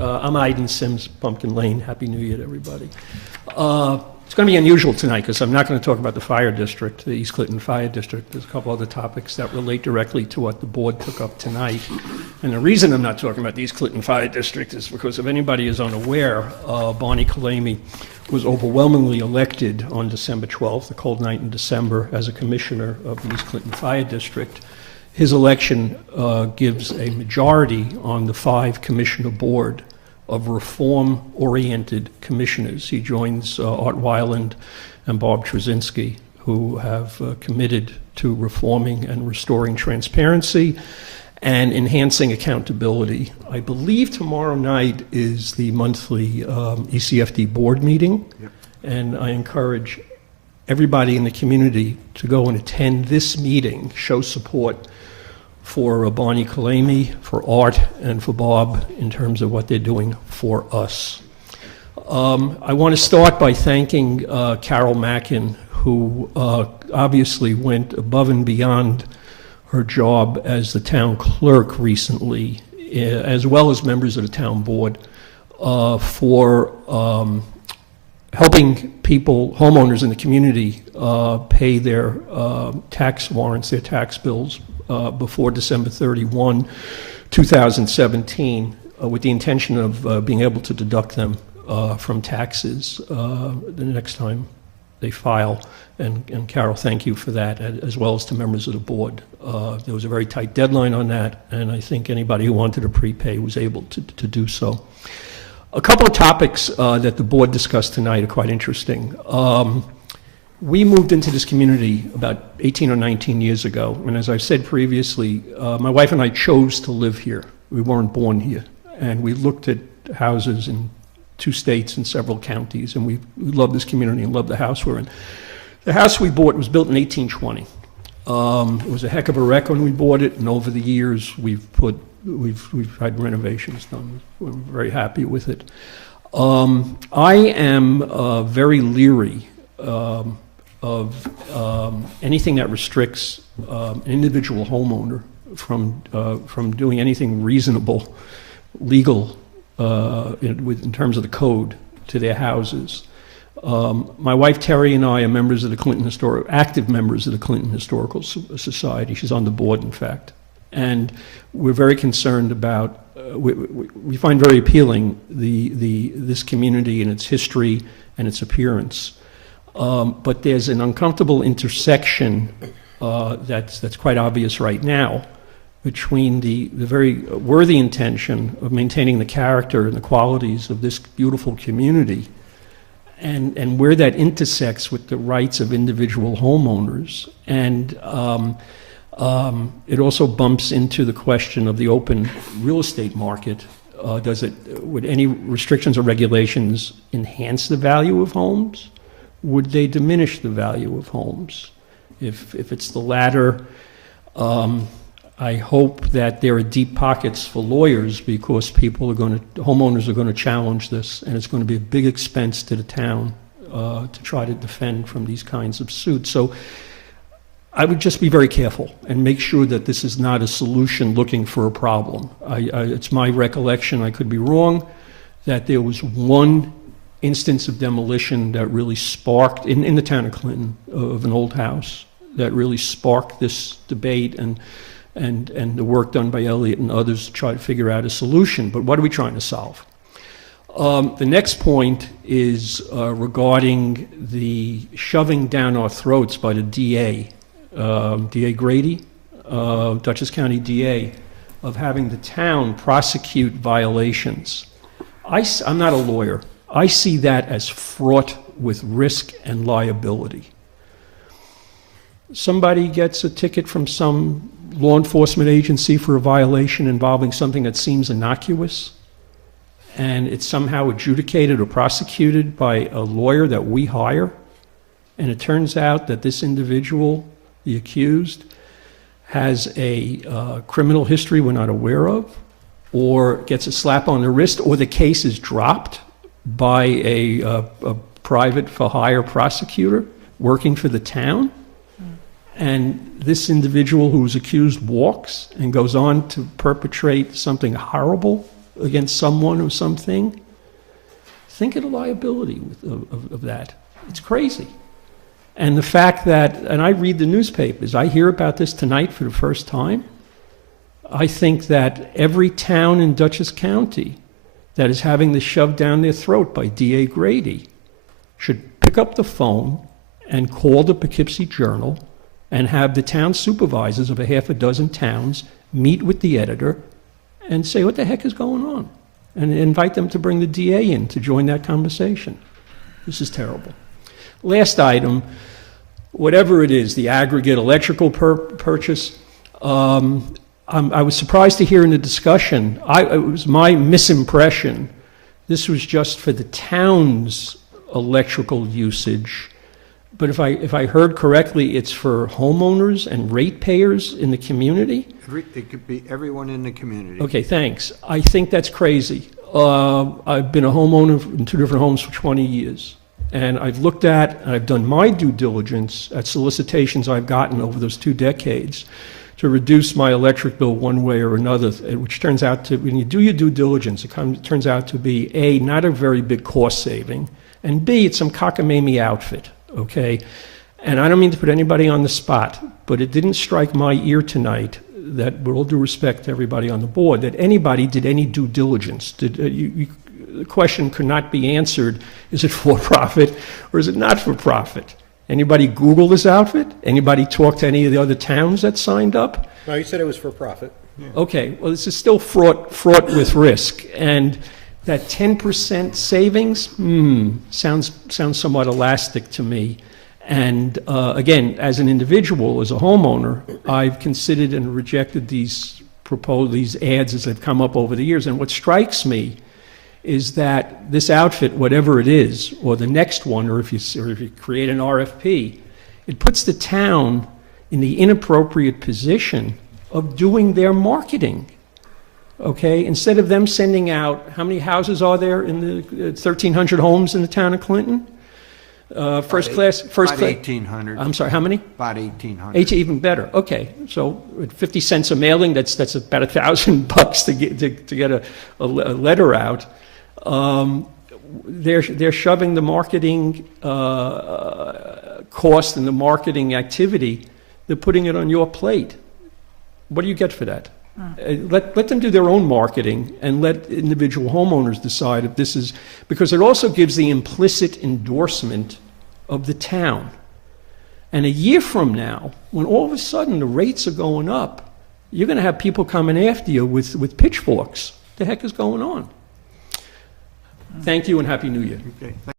I'm Iden Sims, Pumpkin Lane. Happy New Year to everybody. It's going to be unusual tonight because I'm not going to talk about the fire district, the East Clinton Fire District. There's a couple other topics that relate directly to what the board took up tonight. And the reason I'm not talking about the East Clinton Fire District is because if anybody is unaware, Bonnie Kalamy was overwhelmingly elected on December 12th, the cold night in December, as a commissioner of the East Clinton Fire District. His election gives a majority on the 5 commissioner board of reform-oriented commissioners. He joins Art Weiland and Bob Trzynski, who have committed to reforming and restoring transparency and enhancing accountability. I believe tomorrow night is the monthly ECFD board meeting, yep. And I encourage everybody in the community to go and attend this meeting, show support for Bonnie Kalamy, for Art, and for Bob in terms of what they're doing for us. I want to start by thanking Carol Mackin, who obviously went above and beyond her job as the town clerk recently, as well as members of the town board, for helping people, homeowners in the community, pay their tax warrants, their tax bills, before December 31, 2017, with the intention of being able to deduct them from taxes the next time they file. And Carol, thank you for that, as well as to members of the board. There was a very tight deadline on that, and I think anybody who wanted to prepay was able to do so. A couple of topics that the board discussed tonight are quite interesting. We moved into this community about 18 or 19 years ago, and as I've said previously, my wife and I chose to live here. We weren't born here, and we looked at houses in 2 states and several counties, and we love this community and love the house we're in. The house we bought was built in 1820. It was a heck of a wreck when we bought it, and over the years we've had renovations done. We're very happy with it. I am very leery of anything that restricts an individual homeowner from doing anything reasonable, legal, in terms of the code to their houses. My wife Terry and I are members of the Clinton active members of the Clinton Historical Society. She's on the board, in fact, and we're very concerned about. We find very appealing this community and its history and its appearance. But there's an uncomfortable intersection that's quite obvious right now between the very worthy intention of maintaining the character and the qualities of this beautiful community and where that intersects with the rights of individual homeowners. And it also bumps into the question of the open real estate market. Would any restrictions or regulations enhance the value of homes? Would they diminish the value of homes? If it's the latter, I hope that there are deep pockets for lawyers because homeowners are going to challenge this, and it's going to be a big expense to the town to try to defend from these kinds of suits. So I would just be very careful and make sure that this is not a solution looking for a problem. It's my recollection, I could be wrong, that there was one instance of demolition that really sparked, in the town of Clinton, of an old house, that really sparked this debate and the work done by Elliot and others to try to figure out a solution. But what are we trying to solve? The next point is regarding the shoving down our throats by the DA, DA Grady, Dutchess County DA, of having the town prosecute violations. I'm not a lawyer. I see that as fraught with risk and liability. Somebody gets a ticket from some law enforcement agency for a violation involving something that seems innocuous, and it's somehow adjudicated or prosecuted by a lawyer that we hire, and it turns out that this individual, the accused, has a criminal history we're not aware of, or gets a slap on the wrist, or the case is dropped by a private for hire prosecutor working for the town, and this individual who was accused walks and goes on to perpetrate something horrible against someone or something, think of the liability of that. It's crazy. And the fact that, and I read the newspapers, I hear about this tonight for the first time. I think that every town in Dutchess County that is having this shoved down their throat by D.A. Grady should pick up the phone and call the Poughkeepsie Journal and have the town supervisors of a half a dozen towns meet with the editor and say, what the heck is going on? And invite them to bring the DA in to join that conversation. This is terrible. Last item, whatever it is, the aggregate electrical purchase, I was surprised to hear in the discussion, it was my misimpression, this was just for the town's electrical usage. But if I heard correctly, it's for homeowners and ratepayers in the community? It could be everyone in the community. Okay, thanks. I think that's crazy. I've been a homeowner in 2 different homes for 20 years. And I've looked at, and I've done my due diligence at solicitations I've gotten over those 2 decades to reduce my electric bill one way or another, which turns out to, when you do your due diligence, it turns out to be A, not a very big cost saving, and B, it's some cockamamie outfit, okay? And I don't mean to put anybody on the spot, but it didn't strike my ear tonight that, with all due respect to everybody on the board, that anybody did any due diligence. The question could not be answered, is it for profit or is it not for profit? Anybody Google this outfit? Anybody talk to any of the other towns that signed up? No, you said it was for profit. Yeah. Okay, well, this is still fraught with risk. And that 10% savings, sounds somewhat elastic to me. And again, as an individual, as a homeowner, I've considered and rejected these ads as they've come up over the years. And what strikes me is that this outfit, whatever it is, or the next one, or if you create an RFP, it puts the town in the inappropriate position of doing their marketing. Okay, instead of them sending out, how many houses are there in the 1,300 homes in the town of Clinton? First class. About 1,800. I'm sorry, how many? About 1,800. Even better. Okay, so at 50 cents a mailing, that's about $1,000 to get a letter out. They're shoving the marketing cost and the marketing activity. They're putting it on your plate. What do you get for that? Let them do their own marketing and let individual homeowners decide if this is, because it also gives the implicit endorsement of the town. And a year from now, when all of a sudden the rates are going up, you're going to have people coming after you with pitchforks. What the heck is going on? Thank you and Happy New Year. Okay.